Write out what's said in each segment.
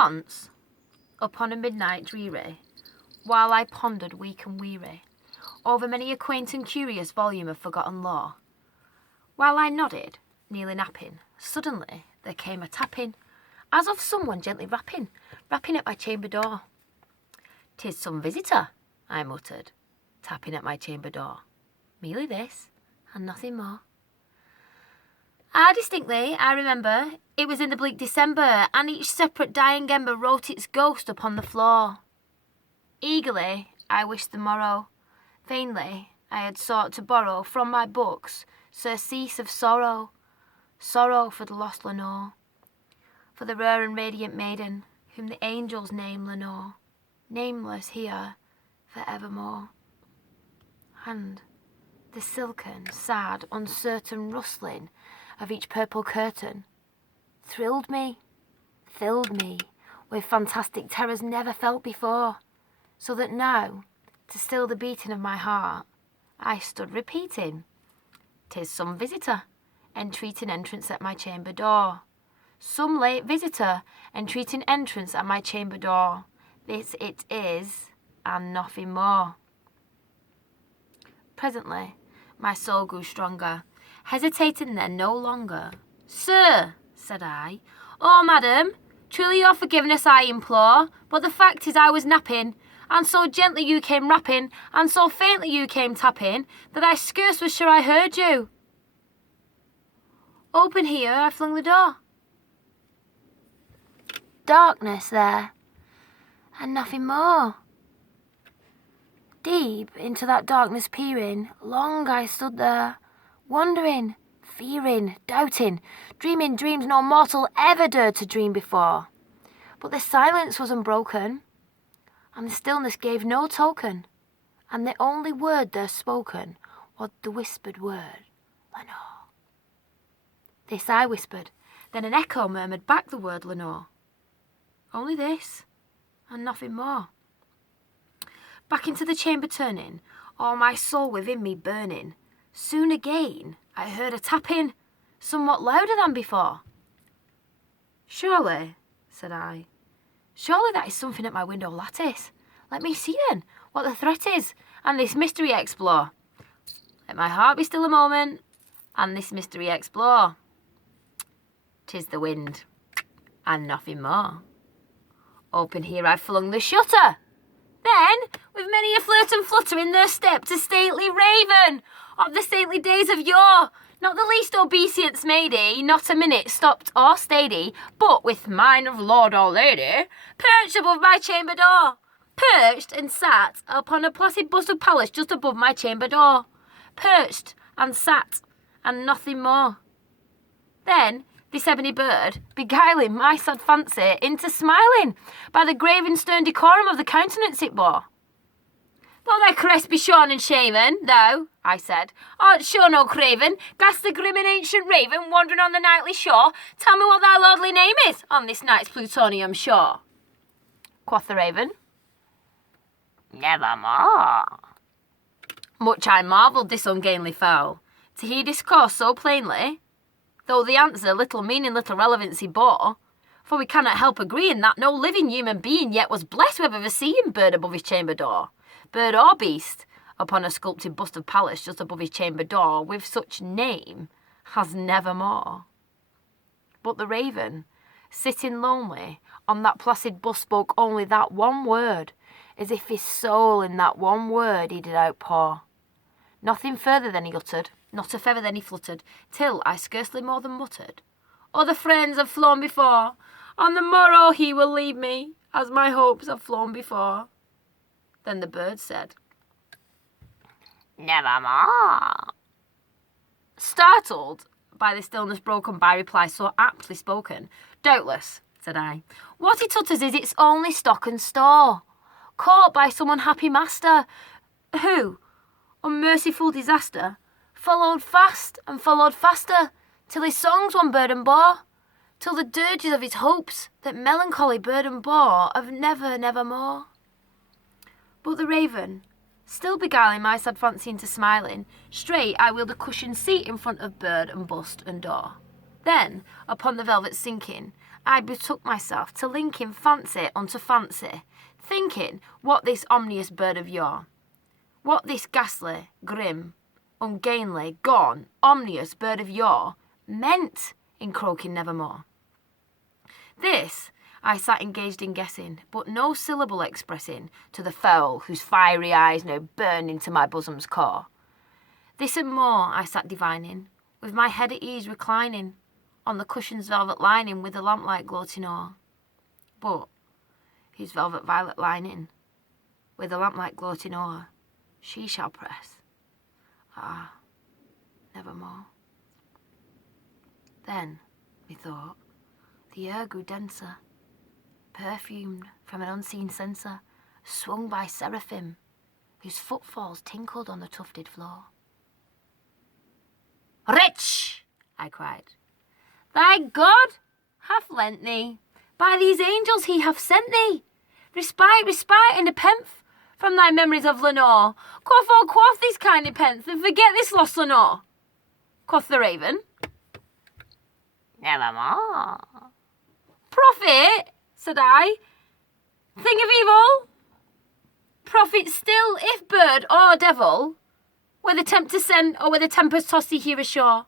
Once, upon a midnight dreary, while I pondered weak and weary over many a quaint and curious volume of forgotten lore, while I nodded, nearly napping, suddenly there came a tapping, as of someone gently rapping at my chamber door. "'Tis some visitor," I muttered, tapping at my chamber door. Merely this, and nothing more. I remember, it was in the bleak December, and each separate dying ember wrote its ghost upon the floor. Eagerly I wished the morrow. Vainly I had sought to borrow from my books surcease of sorrow, sorrow for the lost Lenore, for the rare and radiant maiden whom the angels name Lenore, nameless here for evermore. And the silken, sad, uncertain rustling of each purple curtain thrilled me, filled me with fantastic terrors never felt before, so that now, to still the beating of my heart, I stood repeating, "'Tis some visitor, entreating entrance at my chamber door. Some late visitor, entreating entrance at my chamber door. This it is, and nothing more." Presently, my soul grew stronger, hesitating then no longer. "Sir," said I, "oh, madam, truly your forgiveness I implore, but the fact is I was napping, and so gently you came rapping, and so faintly you came tapping, that I scarce was sure I heard you." Open here, I flung the door. Darkness there, and nothing more. Deep into that darkness peering, long I stood there, wondering, fearing, doubting, dreaming dreams no mortal ever dared to dream before. But the silence was unbroken, and the stillness gave no token, and the only word there spoken was the whispered word, "Lenore." This I whispered, then an echo murmured back the word Lenore. Only this, and nothing more. Back into the chamber turning, all my soul within me burning, soon again I heard a tapping, somewhat louder than before. "Surely," said I, "surely that is something at my window lattice. Let me see then what the threat is, and this mystery explore. Let my heart be still a moment, and this mystery explore. 'Tis the wind, and nothing more." Open here I flung the shutter. Then, with many a flirt and flutter, in there stepped a stately raven of the stately days of yore, not the least obeisance made he, not a minute stopped or stayed he, but with mine of lord or lady, perched above my chamber door. Perched and sat upon a placid bust of Pallas just above my chamber door. Perched and sat, and nothing more. Then this ebony bird, beguiling my sad fancy into smiling by the grave and stern decorum of the countenance it bore. "Though thy crest be shorn and shaven, thou," I said, "art sure no craven, ghast the grim and ancient raven wandering on the nightly shore, tell me what thy lordly name is on this night's plutonium shore." Quoth the raven, "Nevermore." Much I marvelled this ungainly fowl, to hear discourse so plainly, though the answer little meaning, little relevancy bore, for we cannot help agreeing that no living human being yet was blessed with ever seeing bird above his chamber door, bird or beast, upon a sculpted bust of Pallas just above his chamber door, with such name as Nevermore. But the raven, sitting lonely on that placid bust, spoke only that one word, as if his soul in that one word he did outpour. Nothing further than he uttered, not a feather then he fluttered, till I scarcely more than muttered, "Other friends have flown before, on the morrow he will leave me, as my hopes have flown before." Then the bird said, "Nevermore." Startled by the stillness broken by reply so aptly spoken, "Doubtless," said I, "what it utters is its only stock and store, caught by some unhappy master, who, unmerciful disaster, followed fast and followed faster, till his songs one burden bore, till the dirges of his hopes that melancholy burden bore of nevermore." But the raven, still beguiling my sad fancy into smiling, straight I wheeled a cushioned seat in front of bird and bust and door. Then, upon the velvet sinking, I betook myself to linking fancy unto fancy, thinking what this omnious bird of yore, what this ghastly, grim, ungainly, gone, omnious bird of yore meant in croaking nevermore. This I sat engaged in guessing, but no syllable expressing to the fowl whose fiery eyes now burned into my bosom's core. This and more I sat divining, with my head at ease reclining on the cushion's velvet lining with the lamplight gloating o'er. But whose velvet violet lining, with the lamplight gloating o'er, she shall press, ah, nevermore. Then, methought, the air grew denser, perfumed from an unseen censer, swung by seraphim, whose footfalls tinkled on the tufted floor. "Rich!" I cried, "thy God hath lent thee, by these angels he hath sent thee, respite, respite, and nepenthe from thy memories of Lenore. Quaff this kind nepenthe, and forget this lost Lenore." Quoth the raven, "Nevermore." "Prophet," said I, "thing of evil, prophet still, if bird or devil, whether tempter sent or whether tempest tossed thee here ashore,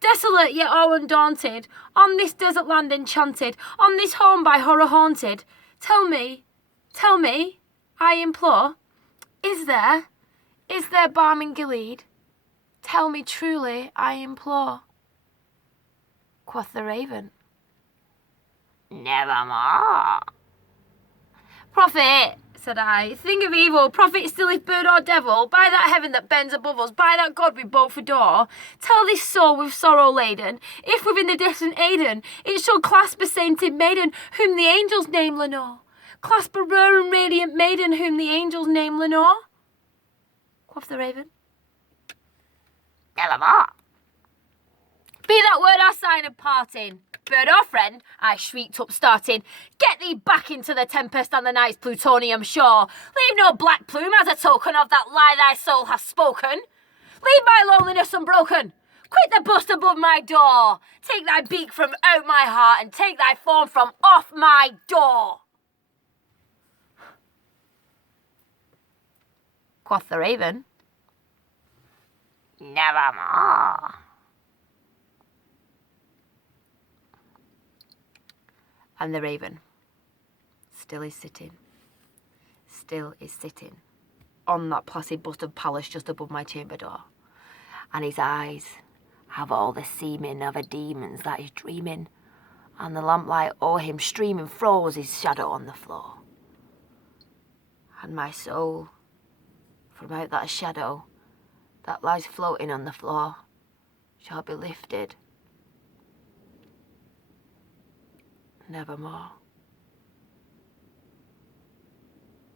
desolate yet all undaunted, on this desert land enchanted, on this home by horror haunted, tell me, I implore, is there balm in Gilead? Tell me truly, I implore." Quoth the raven, "Nevermore." "Prophet," said I, "thing of evil, prophet still if bird or devil, by that heaven that bends above us, by that God we both adore, tell this soul with sorrow laden, if within the distant Aidenn it shall clasp a sainted maiden whom the angels name Lenore, clasp a rare and radiant maiden whom the angels name Lenore." Quoth the raven, "Nevermore." "Be that word our sign of parting, bird or friend," I shrieked up starting, "get thee back into the tempest and the night's plutonium shore. Leave no black plume as a token of that lie thy soul hath spoken. Leave my loneliness unbroken. Quit the bust above my door. Take thy beak from out my heart and take thy form from off my door." Quoth the raven, "Nevermore." And the raven still is sitting on that placid bust of Pallas just above my chamber door, and his eyes have all the seeming of a demon's that is dreaming, and the lamplight o'er him streaming throws his shadow on the floor. And my soul, from out that shadow that lies floating on the floor, shall be lifted nevermore.